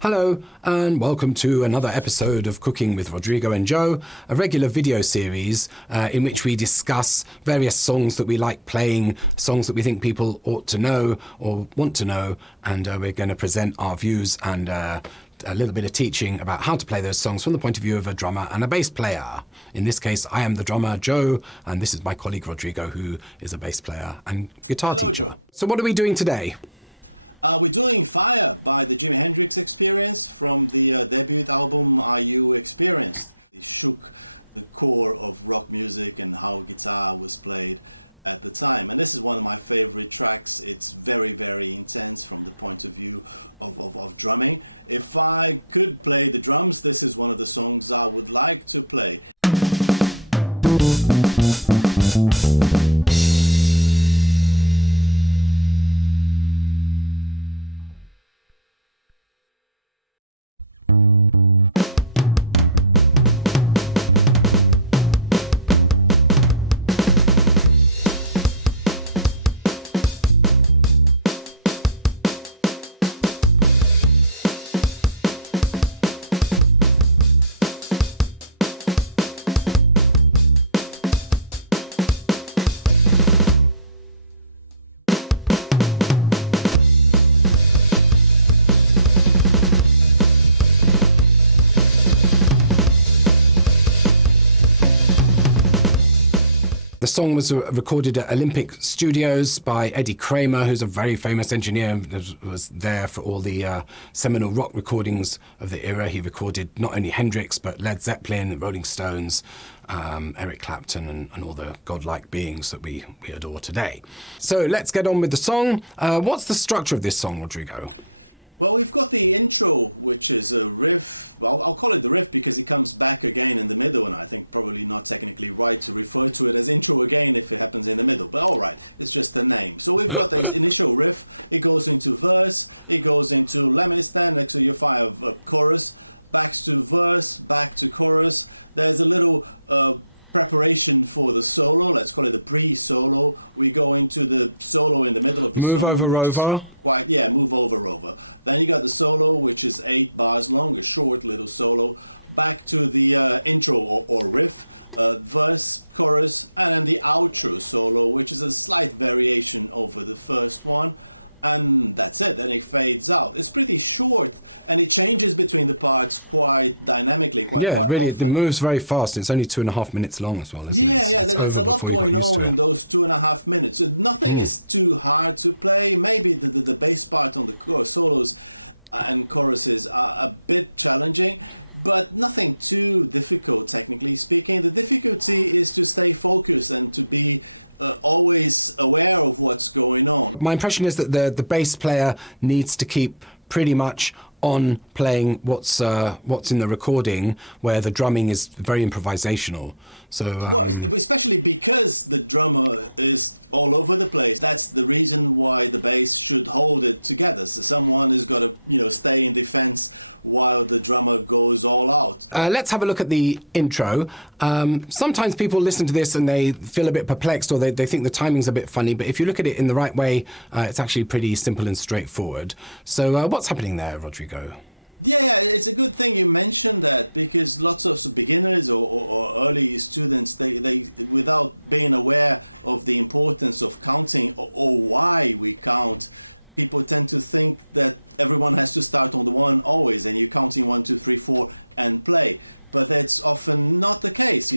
Hello and welcome to another episode of Cooking with Rodrigo and Joe, a regular video series in which we discuss various songs that we like playing, songs that we think people ought to know or want to know, and we're going to present our views and a little bit of teaching about how to play those songs from the point of view of a drummer and a bass player. In this case, I am the drummer, Joe, and this is my colleague Rodrigo, who is a bass player and guitar teacher. So what are we doing today? We're doing Fire by the Jimi Hendrix Experience from the debut album Are You Experienced. It shook the core of rock music and how guitar was played at the time. And this is one of my favorite tracks. It's very, very intense from the point of view of drumming. If I could play the drums, this is one of the songs I would like to play. The song was recorded at Olympic Studios by Eddie Kramer, who's a very famous engineer, was there for all the seminal rock recordings of the era. He recorded not only Hendrix, but Led Zeppelin, Rolling Stones, Eric Clapton, and all the godlike beings that we adore today. So let's get on with the song. What's the structure of this song, Rodrigo? Well, we've got the intro, which is a riff. Well, I'll call it the riff because it comes back again in the middle, and I think probably not technically right to refer to it as intro again if it happens in the middle. But all right, it's just the name. So we've got the initial riff. It goes into verse. It goes into let me stand there till you fire chorus. Back to verse. Back to chorus. There's a little preparation for the solo. Let's call it the pre-solo. We go into the solo in the middle. Move Over Rover. Yeah, Move Over Rover. Then you got the solo, which is 8 bars long, short with the solo. Back to the intro or riff, verse, chorus, and then the outro solo, which is a slight variation of the first one. And that's it, and it fades out. It's pretty short, and it changes between the parts quite dynamically. Yeah, really, it moves very fast. It's only 2.5 minutes long as well, isn't it? It's over before you got used to it. Those 2.5 minutes. Nothing is too hard to play. Maybe the bass part of the floor solos and choruses are a bit challenging, but nothing too difficult, technically speaking. The difficulty is to stay focused and to be always aware of what's going on. My impression is that the bass player needs to keep pretty much on playing what's in the recording, where the drumming is very improvisational. So especially because the drummer is all over the place. That's the reason why the bass should hold it together. Someone has got to stay in defense while the drummer goes all out. Let's have a look at the intro. Sometimes people listen to this and they feel a bit perplexed, or they think the timing's a bit funny, but if you look at it in the right way, it's actually pretty simple and straightforward. So what's happening there, Rodrigo? Yeah, it's a good thing you mentioned that, because lots of beginners or early students, they without being aware of the importance of counting or why we count, people tend to think that everyone has to start on the one always, and you're counting 1, 2, 3, 4 and play. But that's often not the case.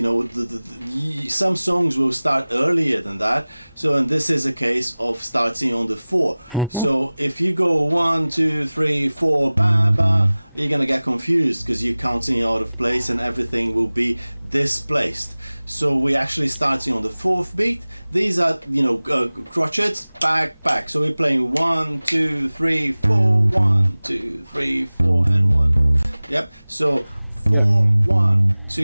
Some songs will start earlier than that. So this is a case of starting on the 4. So if you go 1, 2, 3, 4, you're going to get confused because you're counting out of place and everything will be displaced. So we're actually starting on the 4th beat. These are, crotchets, back. So we're playing 1, 2, 3, 4, 1, 2, 3, 4, and 1. Yep. So Yeah. 1, 2,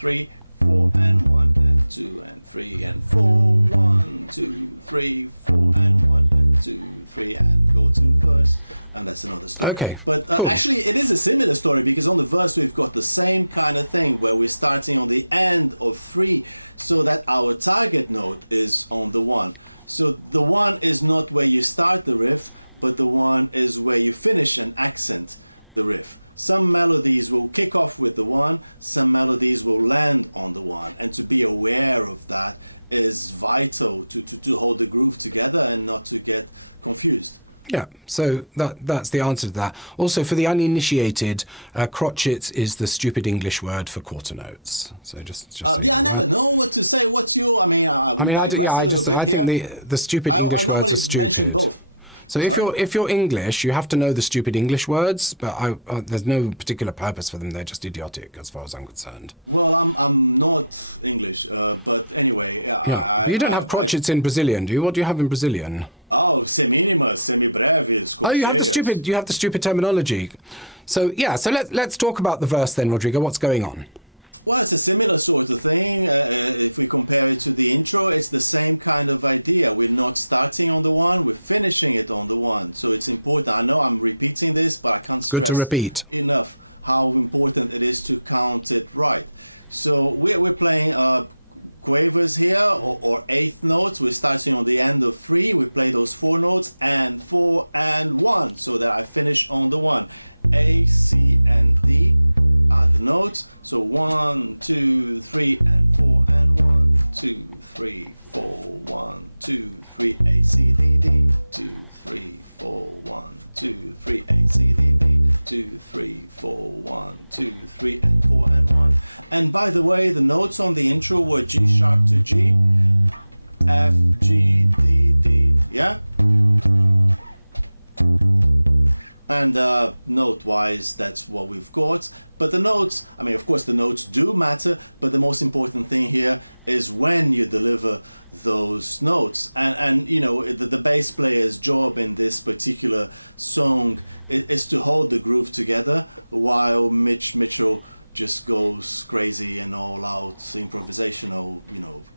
3, 4, and 1, and 2, and 3, and 4, 1, 2, 3, 4, and 1, and 2, 3, and go to the verse. And that's all. Okay, cool. Actually, it is a similar story because on the verse we've got the same kind of thing where we're starting on the end of 3. So that our target note is on the 1. So the 1 is not where you start the riff, but the 1 is where you finish an accent. the riff. Some melodies will kick off with the one, some melodies will land on the one, and to be aware of that is vital to hold the groove together and not to get confused. Yeah, so that's the answer to that. Also, for the uninitiated, crotchets is the stupid English word for quarter notes. So just so you know, right? I don't know what to say. What's your? I think the stupid English words are stupid. So if you're English, you have to know the stupid English words, but there's no particular purpose for them. They're just idiotic, as far as I'm concerned. Well, I'm not English, but anyway. Yeah, but you don't have crotchets in Brazilian, do you? What do you have in Brazilian? Oh, you have the stupid terminology. So yeah, so let's talk about the verse then, Rodrigo. What's going on? Well, it's a similar sort of thing. If we compare it to the intro, it's the same kind of idea. We're not starting on the one, we're finishing it on the one. So it's important. I know I'm repeating this, but I can't it's good to repeat. Enough how important it is to count it right. So we're playing quavers here, or eighth notes. We're starting on the end of 3. We play those 4 notes, and 4 and 1, so that I finish on the 1. A, C, and D notes. So 1, 2, 3, and 4, and 1, 2, 3, 4, 1, 2, 3, A, C, D, D, 2, 3, 4, 1, 2, 3, A, C, D, 2, 3, 4, 1, 2, 3, 4, and 1. And by the way, the notes on the intro were G sharp to G, F, G, D, D, yeah? And note-wise, that's what we've got. But the notes, of course the notes do matter, but the most important thing here is when you deliver those notes. And the bass player's job in this particular song is to hold the groove together while Mitchell just goes crazy and all out improvisational.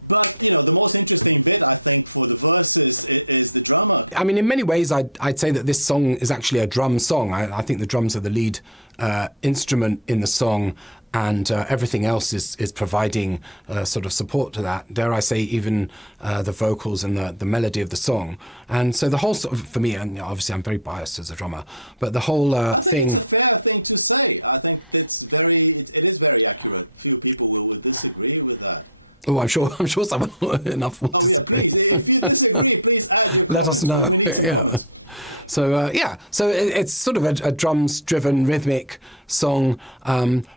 But, the most interesting bit, I think, for the verses is the drummer. In many ways, I'd say that this song is actually a drum song. I think the drums are the lead instrument in the song, and everything else is providing sort of support to that. Dare I say, even the vocals and the melody of the song. And so the whole sort of, for me, and obviously I'm very biased as a drummer, but the whole thing... It's a fair thing to say. I think it is very accurate. Few people will disagree with that. Oh, I'm sure someone enough will disagree. If you disagree, please let us know. Yeah. So so it's sort of a drums-driven rhythmic song.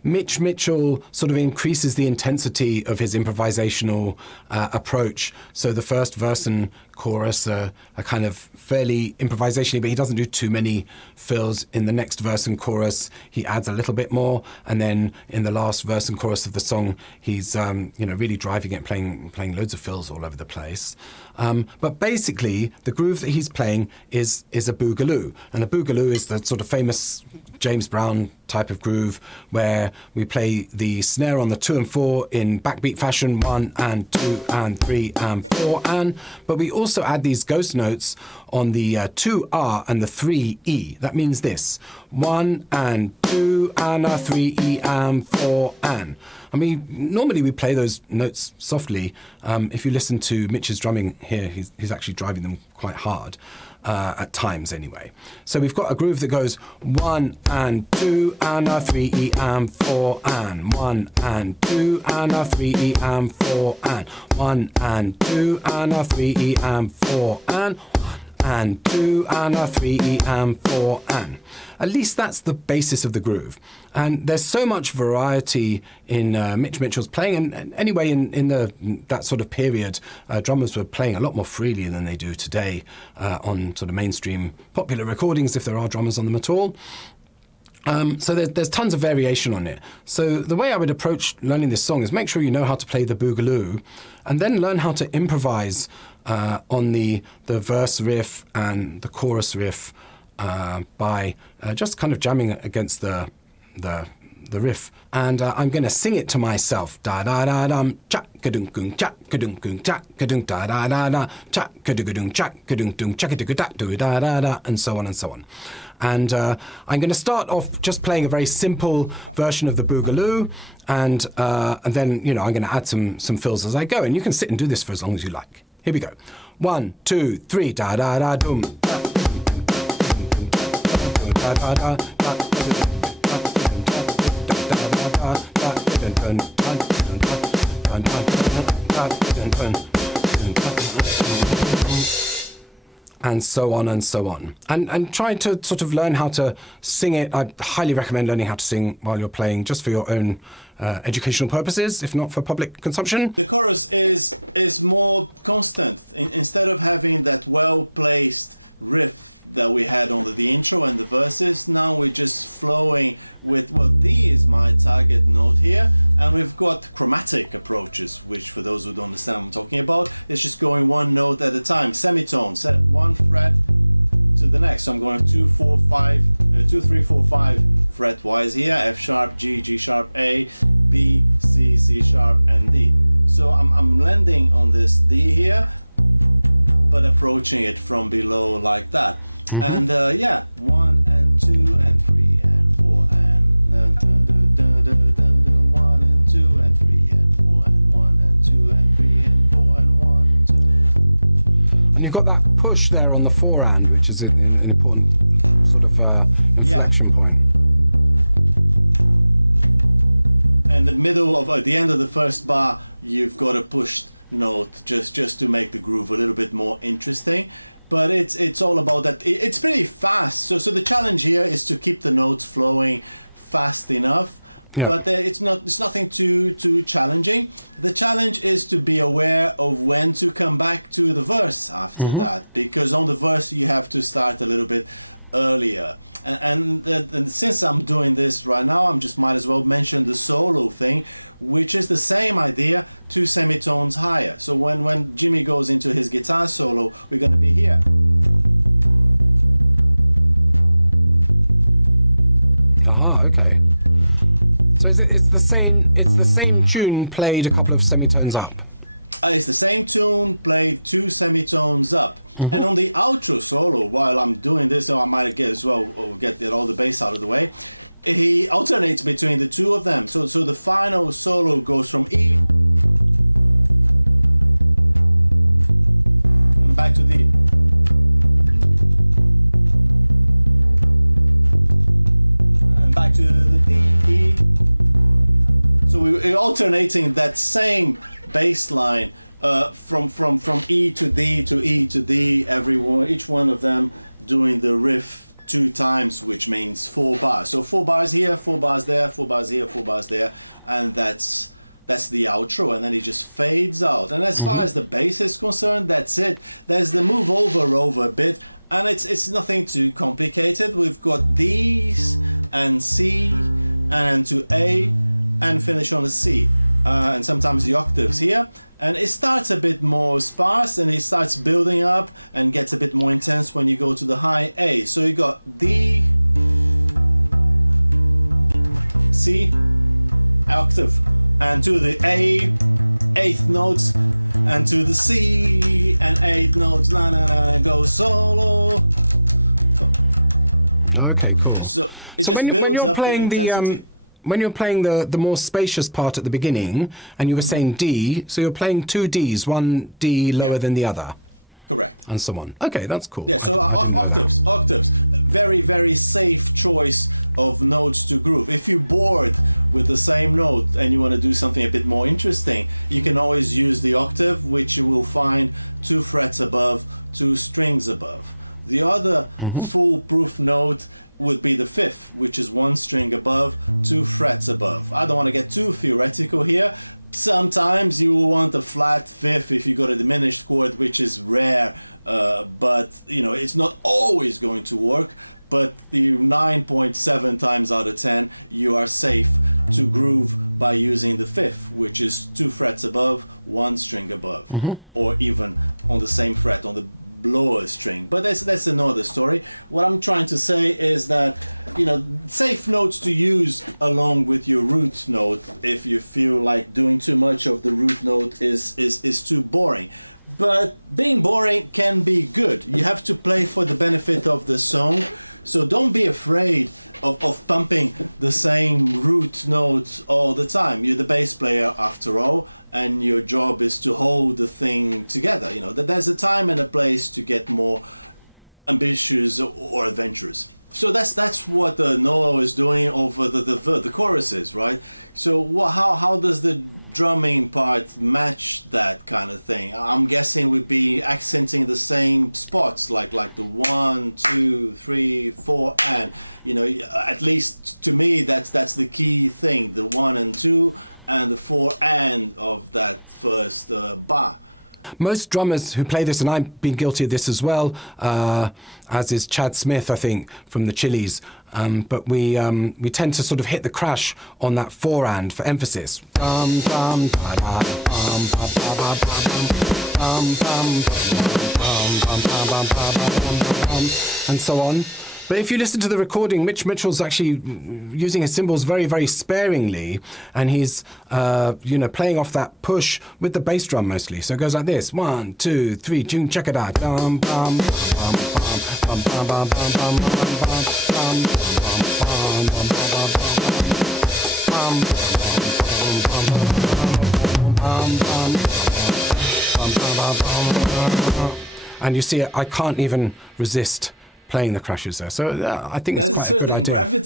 Mitch Mitchell sort of increases the intensity of his improvisational approach. So the first verse and chorus are kind of fairly improvisational, but he doesn't do too many fills. In the next verse and chorus, he adds a little bit more, and then in the last verse and chorus of the song, he's really driving it, playing loads of fills all over the place. But basically, the groove that he's playing is a boogaloo, and a boogaloo is the sort of famous James Brown type of groove where we play the snare on the 2 and 4 in backbeat fashion, 1 and 2 and 3 and 4 and, but we also add these ghost notes on the 2R and the 3E. That means this: 1 and 2 and a 3E and 4 and. Normally we play those notes softly. If you listen to Mitch's drumming here, he's actually driving them quite hard. At times anyway. So we've got a groove that goes 1 and 2 and a 3E and 4 and 1 and 2 and a 3E and 4 and 1 and 2 and a 3E and 4 and 1 and 2 and a 3E and 4 and. At least that's the basis of the groove. And there's so much variety in Mitch Mitchell's playing. And anyway, in that sort of period, drummers were playing a lot more freely than they do today on sort of mainstream popular recordings, if there are drummers on them at all. So there's tons of variation on it. So the way I would approach learning this song is make sure you know how to play the boogaloo, and then learn how to improvise on the verse riff and the chorus riff by just kind of jamming against the riff. And I'm going to sing it to myself. Da da da dum, cha kadung gung, cha kadung gung, cha kadung da da da da, cha kadung cha kadung dung, cha kadung da da da da, and so on and so on. And I'm going to start off just playing a very simple version of the boogaloo, and then I'm going to add some fills as I go. And you can sit and do this for as long as you like. Here we go. 1, 2, 3, da da da dum. Da da da da. and so on and so on. And try to sort of learn how to sing it. I highly recommend learning how to sing while you're playing, just for your own educational purposes, if not for public consumption. The chorus is more constant. Instead of having that well-placed riff that we had on the intro and the verses, now we're just flowing with what D is my target note here, and we've got chromatic approaches, which for those who don't understand what I'm talking about, it's just going one note at a time, semitones, one fret to the next. So I'm going 2, 4, 5, 2, 3, 4, 5 fret wise here, F sharp, G sharp, A, B, C sharp, and D. So I'm landing on this D here, but approaching it from below like that. Mm-hmm. And 1 and 2 and 3 and 4 and 1 and 2 and 3 and 4 and 1 and 2 and 3 and 4 and 1. And you've got that push there on the forehand, which is an important sort of inflection point. And the end of the first bar, you've got a push note just to make the groove a little bit more interesting. But it's all about that. It's pretty fast. So the challenge here is to keep the notes flowing fast enough. Yeah. But it's nothing too challenging. The challenge is to be aware of when to come back to the verse after that, because on the verse you have to start a little bit earlier. And since I'm doing this right now, I just might as well mention the solo thing, which is the same idea, 2 semitones higher. So when Jimmy goes into his guitar solo, we're going to be here. Aha, okay. So it's the same tune played a couple of semitones up. It's the same tune played 2 semitones up. Mm-hmm. And on the outro solo, while I'm doing this, I might get as well get all the bass out of the way. He alternates between the two of them. So the final solo goes from E back to D. And back to E. So we're alternating that same bass line from E to D to E to D, each one of them doing the riff 2 times, which means 4 bars. So 4 bars here, 4 bars there, 4 bars here, 4 bars there, and that's the outro, and then it just fades out. And as far as the bass is concerned, that's it. There's the move over bit, and it's nothing too complicated. We've got D's and C and to A and finish on a C. And sometimes the octaves here. And it starts a bit more sparse and it starts building up and gets a bit more intense when you go to the high A. So you've got D, C, octave, and to the A, 8th notes, and to the C, and 8 notes, and go solo. Okay, cool. So when you're playing the more spacious part at the beginning, and you were saying D, so you're playing 2 Ds, one D lower than the other, and so on. Okay, that's cool. I didn't know that. Octave, very, very safe choice of notes to groove. If you're bored with the same note and you want to do something a bit more interesting, you can always use the octave, which you will find 2 frets above, 2 strings above. The other foolproof note would be the 5th, which is 1 string above, 2 frets above. I don't want to get too theoretical here. Sometimes you will want a flat 5th if you've got a diminished chord, which is rare, but it's not always going to work. But 9.7 times out of 10, you are safe to groove by using the 5th, which is 2 frets above, 1 string above, or even on the same fret on the lower string. But that's another story. What I'm trying to say is that, safe notes to use along with your root note if you feel like doing too much of the root note is too boring. But being boring can be good. You have to play for the benefit of the song, so don't be afraid of pumping the same root notes all the time. You're the bass player after all, and your job is to hold the thing together. There's a time and a place to get more ambitious or adventurous. So that's what Noah is doing over the choruses, right? So how does the drumming part match that kind of thing? I'm guessing it would be accenting the same spots, like the 1, 2, 3, 4, and at least to me that's the key thing, the 1 and 2, and the 4 and of that first bar. Most drummers who play this, and I've been guilty of this as well, as is Chad Smith, I think, from the Chili's. But we tend to sort of hit the crash on that 4 and for emphasis, and so on. But if you listen to the recording, Mitch Mitchell's actually using his cymbals very, very sparingly, and he's, playing off that push with the bass drum mostly. So it goes like this: 1, 2, 3, tune, check it out. And you see, I can't even resist playing the crashes there. So I think it's quite a good idea. To it.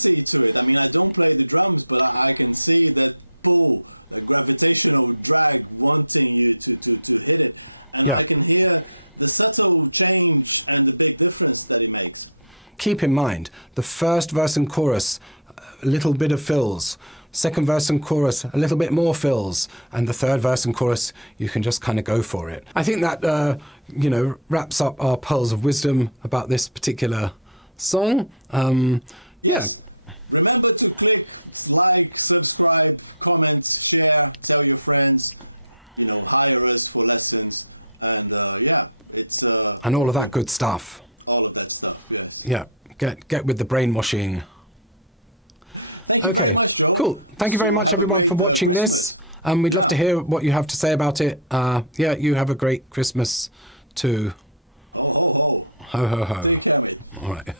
I mean, I don't play the drums, but I can see that pull, the gravitational drag wanting you to hit it. And I can hear the subtle change and the big difference that it makes. Keep in mind, the first verse and chorus, a little bit of fills. Second verse and chorus, a little bit more fills. And the third verse and chorus, you can just kind of go for it. I think that, wraps up our pearls of wisdom about this particular song. Remember to click like, subscribe, comments, share, tell your friends, hire us for lessons. And it's... and all of that good stuff. All of that stuff, yes. Yeah, get with the brainwashing. Okay, cool. Thank you very much, everyone, for watching this. We'd love to hear what you have to say about it. You have a great Christmas too. Ho, ho, ho. Ho, ho, ho. All right.